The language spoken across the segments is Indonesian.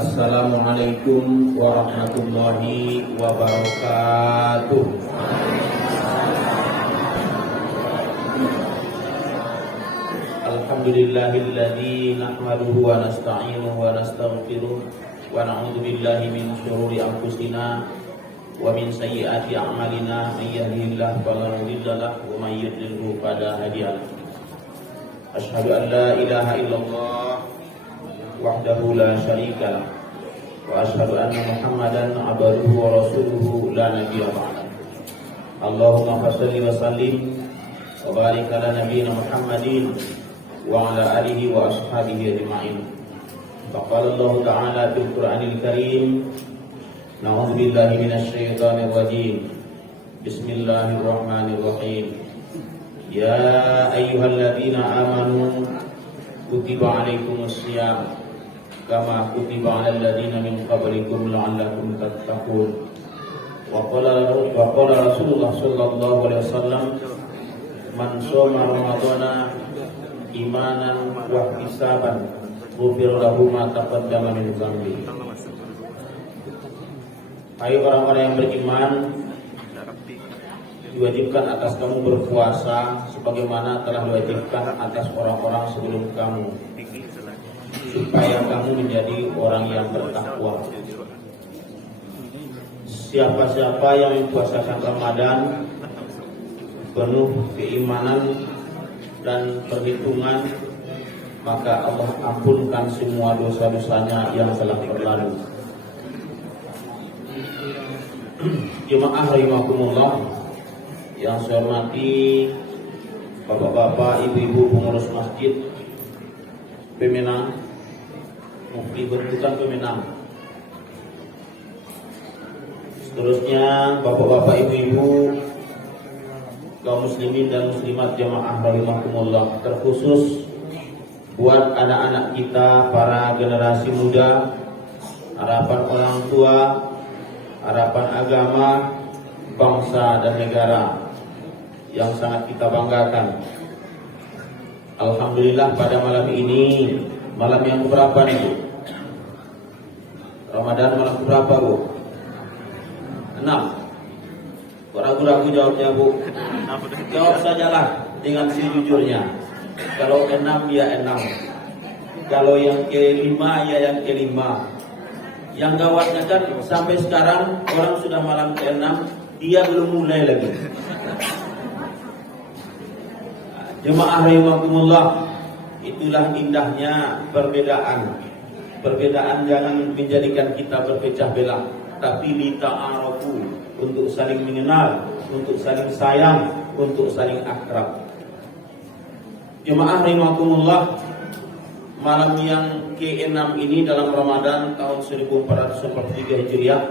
Assalamualaikum warahmatullahi wabarakatuh. Alhamdulillahilladzi nahmaduhu wa nasta'inuhu wa nastaghfiruh wa na'udzu billahi min syururi anfusina wa min sayyiati a'malina may yahdihillahu fala mudilla lahu wa may yudlilhu fala hadiya lahu. Asyhadu an la ilaha illallah wahdahu la syarika lah wa asyhadu anna Muhammadan abduhu wa rasuluhu la nabiyya ba'da. Allahumma shalli wa sallim wa barik ala nabiyyina Muhammadin wa ala alihi wa ashabihi ajma'in. Faqala Allah ta'ala fil Qur'anil Karim, na'udzu billahi minasy syaithanir rajim. Bismillahirrahmanirrahim. Ya ayyuhalladzina amanu kutiba alaikumus syiyam kama kutiba alal ladzina min qablikum la'allakum tattaqun. Wa qala Rasulullah sallallahu alaihi wasallam, man shoma ramadhana imanan wa ihtisaban ghufira lahu ma taqaddama min dzambi. Hai orang-orang yang beriman, diwajibkan atas kamu berpuasa sebagaimana telah diwajibkan atas orang-orang sebelum kamu, supaya kamu menjadi orang yang bertakwa. Siapa-siapa yang mempuasakan Ramadan penuh keimanan dan perhitungan, maka Allah ampunkan semua dosa-dosanya yang telah berlalu. Jemaah rahimakumullah yang saya hormati, bapak-bapak, ibu-ibu pengurus masjid Pemenang, mufti berbukan Pemenang, seterusnya bapak-bapak, ibu-ibu, kaum muslimin dan muslimat jamaah rahimakumullah, terkhusus buat anak-anak kita, para generasi muda, harapan orang tua, harapan agama, bangsa dan negara yang sangat kita banggakan. Alhamdulillah pada malam ini, malam yang keberapa nih Bu? Ramadan malam keberapa Bu? 6. Kok ragu-ragu jawabnya Bu? Jawab sajalah dengan sejujurnya. Kalau 6 ya 6, kalau yang kelima ya yang kelima. Yang gawatnya kan sampai sekarang orang sudah malam ke-6, dia belum mulai lagi. Jemaah rahimakumullah, itulah indahnya perbedaan. Perbedaan jangan menjadikan kita berpecah belah, tapi lita'arafu, untuk saling mengenal, untuk saling sayang, untuk saling akrab. Jemaah rahimakumullah, malam yang ke-6 ini dalam Ramadan tahun 1443 Hijriah,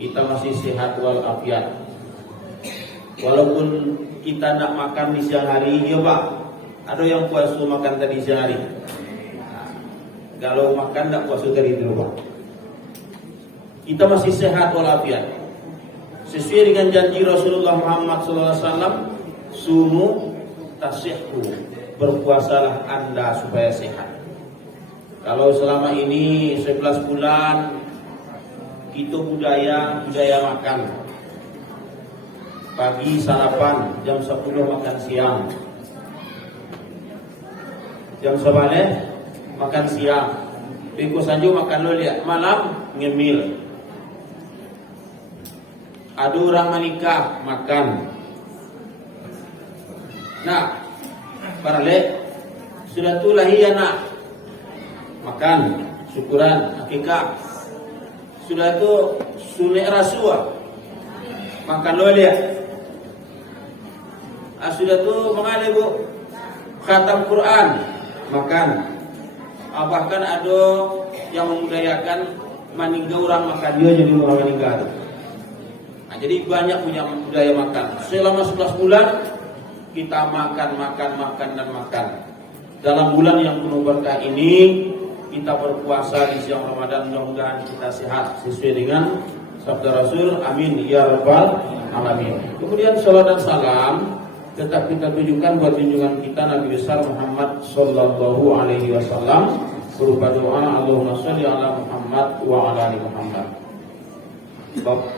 kita masih sehat walafiat. Walaupun kita nak makan di siang hari, ya Pak, ada yang puasa makan tadi siang hari. Nah, kalau makan tak puasa tadi dulu Pak. Kita masih sehat walafiat. Sesuai dengan janji Rasulullah Muhammad SAW, sumu tasihhu, berpuasalah Anda supaya sehat. Kalau selama ini 11 bulan kita budaya makan. Pagi sarapan, jam 10 makan siang. Jam 11 makan siang. Peko sanjo makan lo lihat, malam ngemil. Ada orang menikah makan. Nah, paralel sudah tu lahir anak, makan, syukuran, akikah. Sudah tu sunnah rasuah, makan lo lihat. Sudah tu mengalir Bu, khatam Quran, makan. Bahkan ada yang memudayakan meninggal orang makan, dia jadi orang meninggal. Nah, jadi banyak punya budaya makan. Selama 11 bulan kita makan. Dalam bulan yang penuh berkah ini, kita berpuasa di siang Ramadan, mudah-mudahan kita sehat sesuai dengan sabda Rasul, amin ya rabbal alamin. Kemudian salat dan salam tetap kita tujukan buat junjungan kita Nabi besar Muhammad sallallahu alaihi wasallam berupa doa Allahumma sholli ala Muhammad Muhammad wa ala ali Muhammad.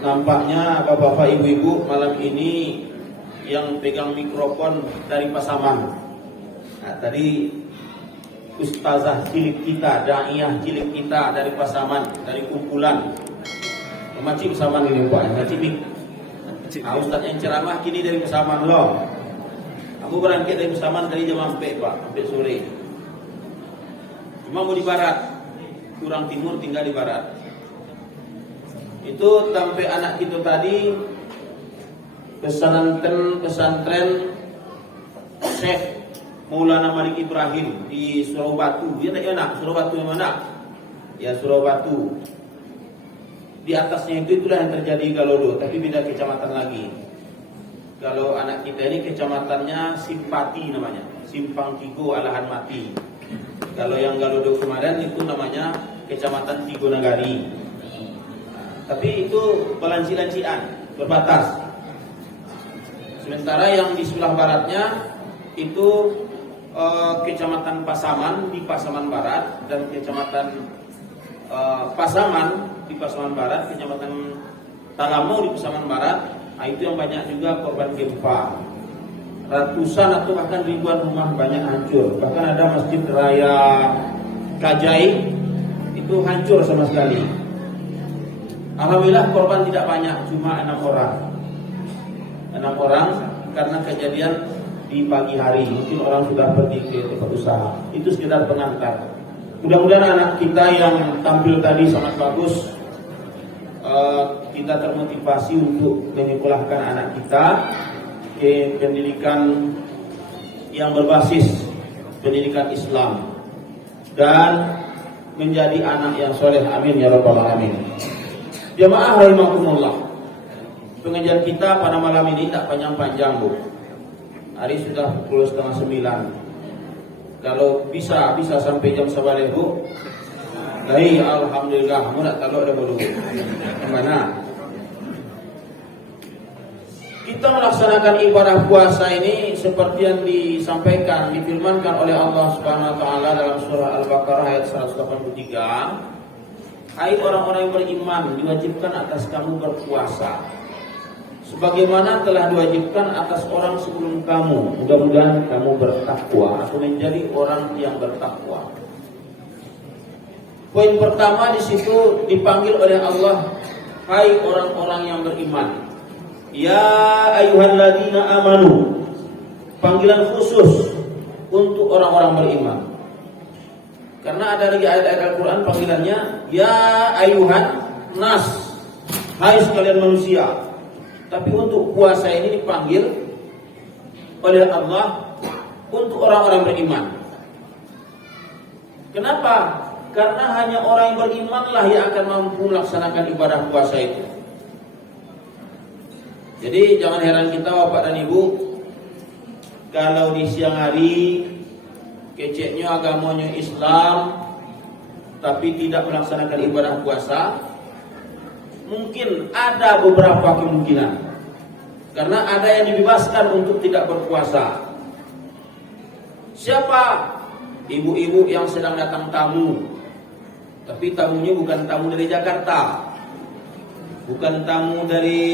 Nampaknya bapak-bapak ibu-ibu malam ini yang pegang mikrofon dari Pasaman. Nah, tadi ustazah cilik kita, daiyah cilik kita dari Pasaman, dari kumpulan Macik Pasaman ini Pak, Macik. Nah, ustaz yang ceramah kini dari Pasaman loh. Aku berangkat dari Pasaman dari jam 4 Pak, sampai sore. Cuma mau di barat, kurang timur, tinggal di barat. Itu sampai anak kita tadi pesantren Syekh Maulana Malik Ibrahim di Surau Batu. Dia tak enak, Surau Batu yang mana? Ya Surau Batu. Di atasnya itulah yang terjadi Galodo, tapi beda kecamatan lagi. Kalau anak kita ini kecamatannya Simpati namanya, Simpang Tigo Alahan Mati. Kalau yang Galodo kemarin itu namanya Kecamatan Tigo Nagari. Tapi itu pelanci-lancian, berbatas. Sementara yang di sebelah baratnya itu Kecamatan Pasaman di Pasaman Barat dan Kecamatan Pasaman di Pasaman Barat, Kecamatan Talamo di Pasaman Barat. Nah, itu yang banyak juga korban gempa. Ratusan atau bahkan ribuan rumah banyak hancur. Bahkan ada Masjid Raya Kajai itu hancur sama sekali. Alhamdulillah korban tidak banyak, cuma 6 orang. 6 orang karena kejadian di pagi hari. Mungkin orang sudah pergi ke tempat usaha. Itu sekedar pengantar. Mudah-mudahan anak kita yang tampil tadi sangat bagus. Kita termotivasi untuk menyekolahkan anak kita ke pendidikan yang berbasis pendidikan Islam dan menjadi anak yang soleh. Amin ya rabbal alamin. Jamaah rahimakumullah. Pengajian kita pada malam ini tak panjang-panjang Bu. Hari sudah pukul 8:30. Kalau bisa sampai jam 11 Bu. Baik, alhamdulillah. Mu nak taluk dah dulu. Mana? Kita melaksanakan ibadah puasa ini seperti yang disampaikan, difirmankan oleh Allah Subhanahu wa taala dalam surah Al-Baqarah ayat 183. Hai orang-orang yang beriman, diwajibkan atas kamu berpuasa sebagaimana telah diwajibkan atas orang sebelum kamu. Mudah-mudahan kamu bertakwa atau menjadi orang yang bertakwa. Poin pertama di situ dipanggil oleh Allah, hai orang-orang yang beriman. Ya ayyuhalladzina amanu. Panggilan khusus untuk orang-orang beriman. Karena ada lagi ayat-ayat Al-Quran panggilannya ya ayyuhan nas, hai sekalian manusia. Tapi untuk puasa ini dipanggil oleh Allah untuk orang-orang beriman. Kenapa? Karena hanya orang yang berimanlah yang akan mampu melaksanakan ibadah puasa itu. Jadi jangan heran kita Bapak dan Ibu, kalau di siang hari keceknya agamanya Islam tapi tidak melaksanakan ibadah puasa, mungkin ada beberapa kemungkinan. Karena ada yang dibebaskan untuk tidak berpuasa. Siapa? Ibu-ibu yang sedang datang tamu, tapi tamunya bukan tamu dari Jakarta, bukan tamu dari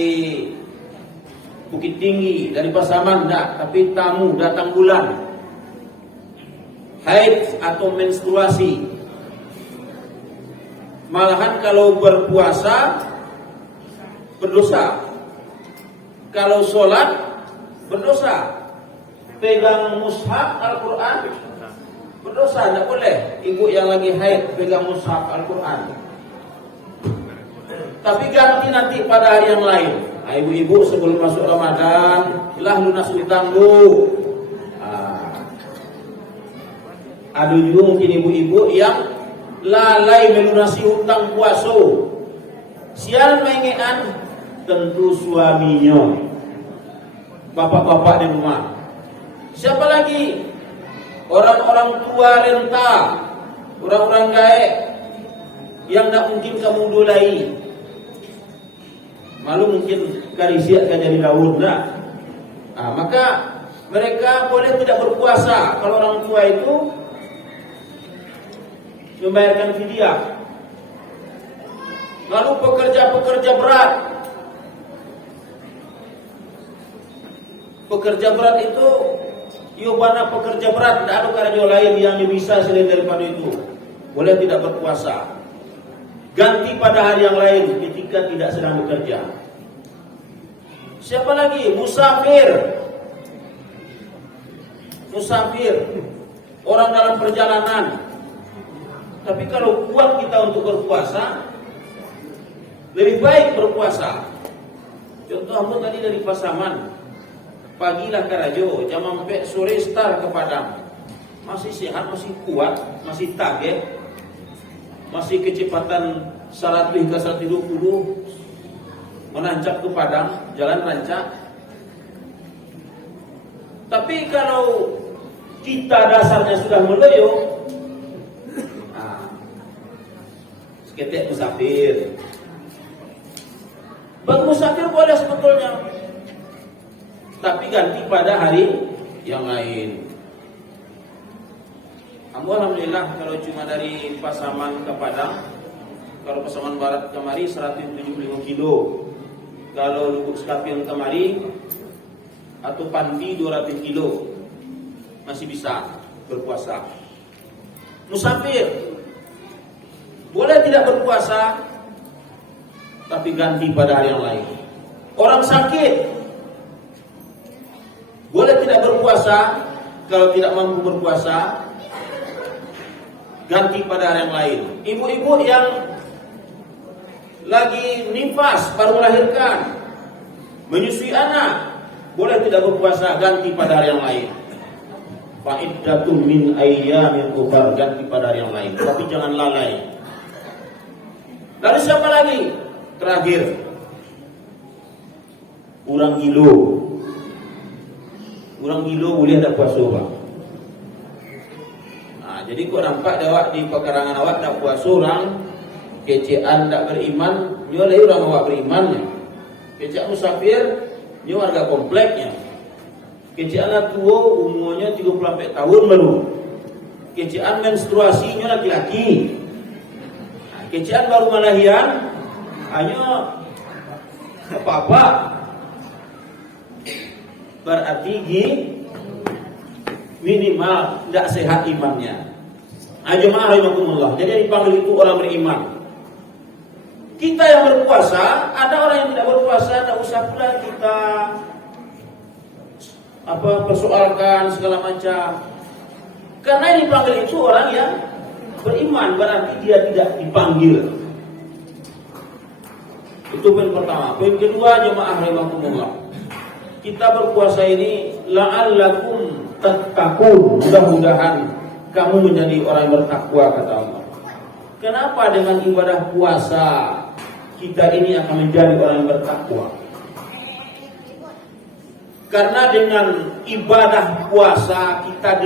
Bukit Tinggi, dari Pasaman, enggak, tapi tamu datang bulan, haid atau menstruasi. Malahan kalau berpuasa berdosa, kalau sholat berdosa, pegang mushaf Al-Quran berdosa, tidak boleh. Ibu yang lagi haid pegang mushaf Al-Quran. Tapi ganti nanti pada hari yang lain. Nah, ibu-ibu sebelum masuk Ramadan, lah lunas utangmu. Ada juga mungkin ibu-ibu yang lalai melunasi hutang puasa. Sial mengengan tentu suaminya, bapak-bapak di rumah. Siapa lagi? Orang-orang tua renta, orang-orang gaek yang tak mungkin kamu dolai. Malu mungkin karisiak kan jadi daun dah. Maka mereka boleh tidak berpuasa kalau orang tua itu membayarkan fidyah. Lalu pekerja-pekerja berat. Pekerja berat itu Yobana pekerja berat, tidak ada kerja lain yang bisa selain daripada itu. Boleh tidak berpuasa. Ganti pada hari yang lain ketika tidak sedang bekerja. Siapa lagi? Musafir. Musafir, orang dalam perjalanan. Tapi kalau kuat kita untuk berpuasa, lebih baik berpuasa. Contoh aku tadi dari Pasaman. Pagilah ke Rajo, jam 4 sore start ke Padang. Masih sehat, masih kuat, masih target, masih kecepatan 100 hingga 120, menancap ke Padang, jalan rancak. Tapi kalau kita dasarnya sudah meloyo, seketik musafir. Bagi musafir boleh sebetulnya, tapi ganti pada hari yang lain. Alhamdulillah kalau cuma dari Pasaman ke Padang, kalau Pasaman Barat kemari 175 kilo, kalau Lubuk Sekapil kemari atau Panti 200 kilo, masih bisa berpuasa. Musafir boleh tidak berpuasa, tapi ganti pada hari yang lain. Orang sakit boleh tidak berpuasa, kalau tidak mampu berpuasa, ganti pada hari yang lain. Ibu-ibu yang lagi nifas, baru melahirkan, menyusui anak, boleh tidak berpuasa, ganti pada hari yang lain. Fa'iddatun min ayyamin ukhar, ganti pada hari yang lain. Tapi jangan lalai. Lalu siapa lagi? Terakhir, kurang kilo. Kurang kilo boleh tak puasa, Pak? Nah, jadi kau nampak awak di pekarangan awak tak puasa orang, kecean tak beriman, nyo lagi orang awak berimannya. Kecean musafir, nyo warga kompleknya. Kecean tua umurnya 34 tahun baru. Kecean menstruasi nyo laki-laki. Nah, kecean baru malahian, hanya apa-apa. Berarti minimal tidak sehat imannya. Ajma'a rahimakumullah. Jadi yang dipanggil itu orang beriman. Kita yang berpuasa, ada orang yang tidak berpuasa, tidak usah pula kita persoalkan segala macam. Karena yang dipanggil itu orang yang beriman, berarti dia tidak dipanggil. Itu poin pertama. Poin kedua, jemaah rahimakumullah. Kita berpuasa ini la'allakum tattaqun, mudah-mudahan kamu menjadi orang yang bertakwa, kata Allah. Kenapa dengan ibadah puasa kita ini akan menjadi orang yang bertakwa? Karena dengan ibadah puasa kita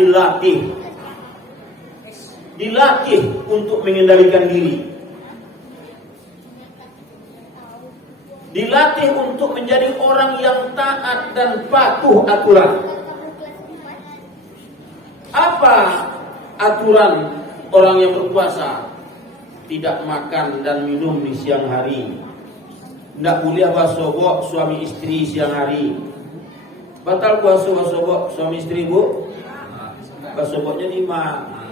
dilatih untuk mengendalikan diri. Dilatih untuk menjadi orang yang taat dan patuh aturan. Apa aturan orang yang berpuasa? Tidak makan dan minum di siang hari. Tidak boleh wasobok suami istri siang hari. Batal puasa wasobok suami istri, Bu? Wasoboknya 5.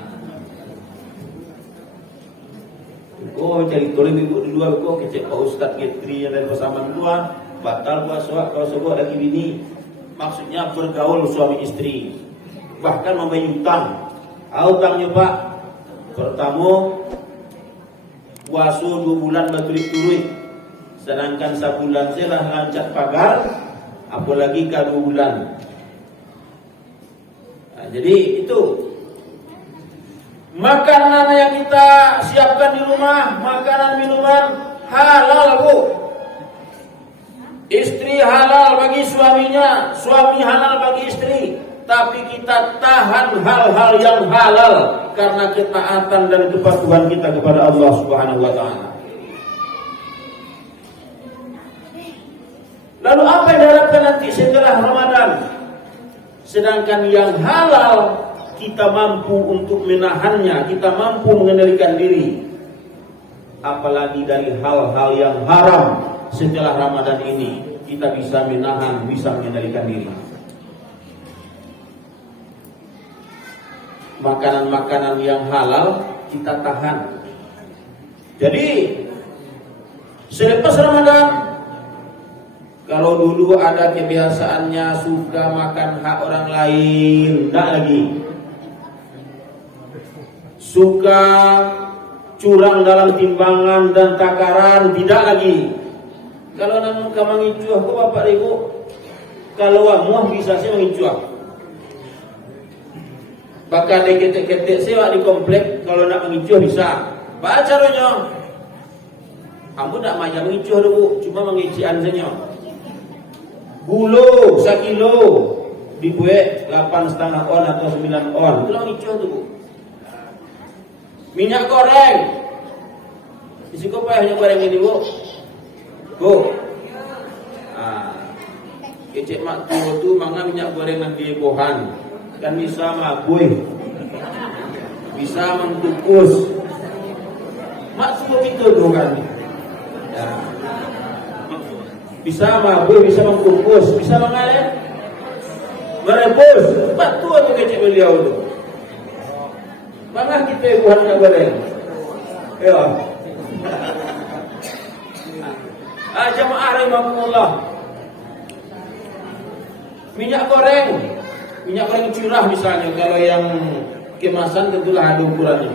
Oh, cari tolong ibu di luar kok kecek Pak Ustaz Getri yang dari Pasaman luar, batal puasa kalau sebut lagi bini. Maksudnya bergaul suami istri, bahkan membayar utang. Utangnya Pak, pertama puasa 2 bulan berturut-turut, sedangkan sebulan saya lah lancat pagar, apalagi ke 2 bulan. Nah, jadi itu makanan yang kita siapkan di rumah, makanan minuman halal, Bu. Istri halal bagi suaminya, suami halal bagi istri. Tapi kita tahan hal-hal yang halal karena ketaatan dan kepatuhan kita kepada Allah Subhanahu wa taala. Lalu apa yang diharapkan nanti setelah Ramadan? Sedangkan yang halal kita mampu untuk menahannya, kita mampu mengendalikan diri. apalagi dari hal-hal yang haram. Setelah Ramadan ini kita bisa menahan, bisa mengendalikan diri. Makanan-makanan yang halal kita tahan. Jadi selepas Ramadan, kalau dulu ada kebiasaannya suka makan hak orang lain, tidak lagi. Suka curang dalam timbangan dan takaran, tidak lagi. Kalau namun kamu mengicuah kok bapak ibu, kalau amuah bisa sih mengicuah. Bahkan ketek-ketek sewa di komplek, kalau nak mengicuah bisa. Pak caranya, kamu tak macam mengicuah dulu, cuma mengician saja. Gula 1 kilo dibuat 8,5 on atau 9 on, itu mengicuah dulu. Minyak goreng, isi kopi hanya goreng ini bu. Bu, kecek mak tua tu mangga minyak goreng nanti bohan, kan bisa mabui, bisa mengkukus. Mak tua itu tu kan, ya. Bisa mabui, bisa mengkukus, bisa mengalir, merebus. Mak tua tu kecek beliau tu. Mangga kita bohan minyak goreng, ya. Jamaah rahimahumullah, minyak goreng curah misalnya, kalau yang kemasan tentulah ada ukurannya.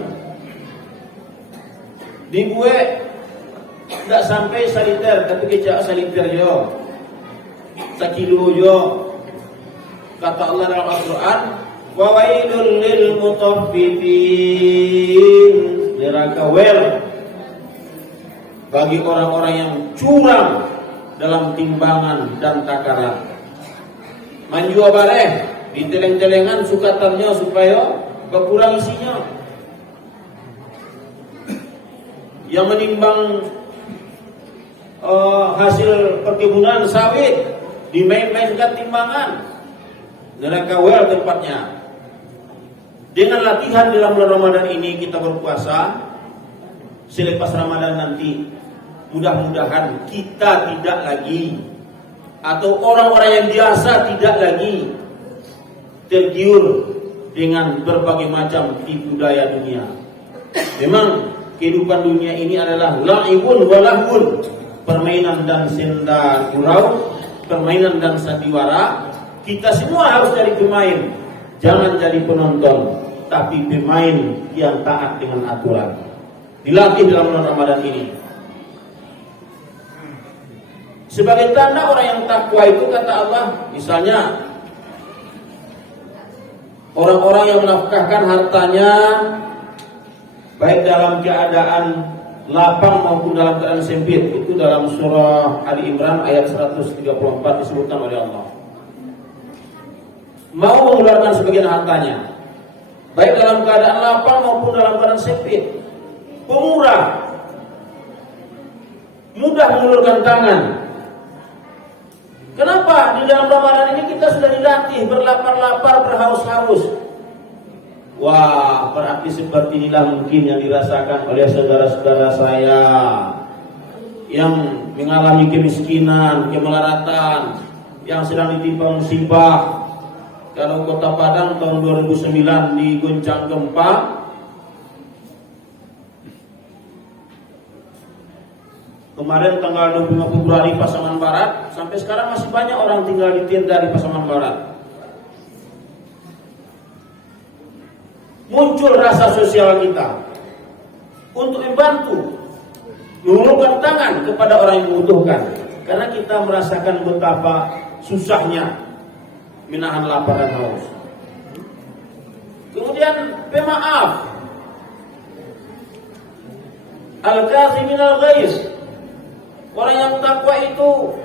Dibuat tidak sampai 1 liter, tapi kecak 1 liter jo, 1 kilo jo. Kata Allah dalam Al-Quran, wa wailul lil mutaffifin, neraka wel bagi orang-orang yang curang dalam timbangan dan takaran. Manjua bareh di teleng-telengan sukatannya supaya berkurang isinya. Yang menimbang hasil perkebunan sawit dimain-mainkan timbangan, neraka wel tempatnya. Dengan latihan dalam bulan Ramadan ini kita berpuasa, selepas Ramadan nanti mudah-mudahan kita tidak lagi, atau orang-orang yang biasa tidak lagi tergiur dengan berbagai macam tipu daya dunia. Memang kehidupan dunia ini adalah la'ibun wa lahun, permainan dan senda gurau, permainan dan sandiwara. Kita semua harus jadi pemain, jangan jadi penonton, tapi pemain yang taat dengan aturan. Dilatih dalam bulan Ramadan ini. Sebagai tanda orang yang takwa itu, kata Allah, misalnya orang-orang yang menafkahkan hartanya baik dalam keadaan lapang maupun dalam keadaan sempit. Itu dalam surah Ali Imran ayat 134 disebutkan oleh Allah. Mau mengeluarkan sebagian hartanya baik dalam keadaan lapang maupun dalam keadaan sempit. Pemurah, mudah mengulurkan tangan. Kenapa? Di dalam Ramadan ini kita sudah dilatih berlapar-lapar, berhaus-haus. Wah, berarti seperti inilah mungkin yang dirasakan oleh saudara-saudara saya yang mengalami kemiskinan, kemelaratan, yang sedang ditimpa musibah. Kalau Kota Padang tahun 2009 diguncang gempa, kemarin tanggal 25 Februari Pasaman Barat, sampai sekarang masih banyak orang tinggal di tenda di Pasaman Barat. Muncul rasa sosial kita untuk membantu, mengulurkan tangan kepada orang yang membutuhkan, karena kita merasakan betapa susahnya menahan lapar dan haus. Kemudian pemaaf, al-kazimin al-ghaiz. Orang yang takwa itu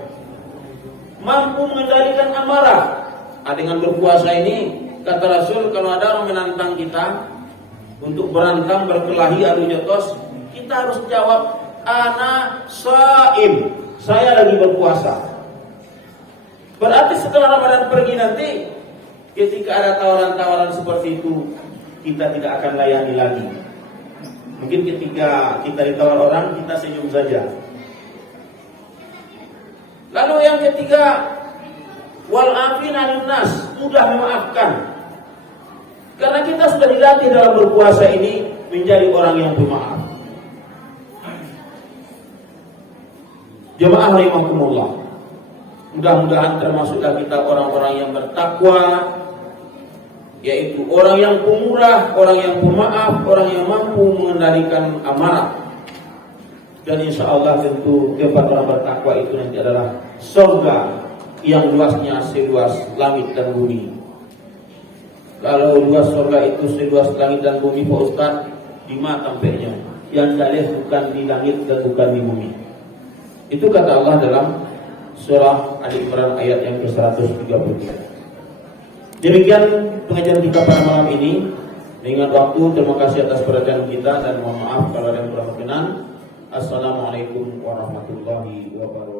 mampu mengendalikan amarah. Dengan berpuasa ini, kata Rasul, kalau ada orang menantang kita untuk berantem, berkelahi, adu jotos, kita harus jawab, ana shaim, saya lagi berpuasa. Berarti setelah Ramadan pergi nanti, ketika ada tawaran-tawaran seperti itu, kita tidak akan layani lagi. Mungkin ketika kita ditawar orang, kita senyum saja. Lalu yang ketiga, wal afina linnas, mudah memaafkan. Karena kita sudah dilatih dalam berpuasa ini menjadi orang yang pemaaf. Jemaah rahimakumullah, mudah-mudahan termasuklah kita orang-orang yang bertakwa, yaitu orang yang pemurah, orang yang pemaaf, orang yang mampu mengendalikan amarah. Dan insya Allah tentu tempat orang bertakwa itu nanti adalah surga yang luasnya seluas langit dan bumi. Kalau luas surga itu seluas langit dan bumi, Pak Ustaz, di mana tampaknya? Yang dalih bukan di langit dan bukan di bumi. Itu kata Allah dalam surah Ali Imran ayat yang ke-133. Demikian pengajian kita pada malam ini. Dengan waktu, terima kasih atas perhatian kita dan mohon maaf kalau ada yang kurang berkenan. Assalamualaikum warahmatullahi wabarakatuh.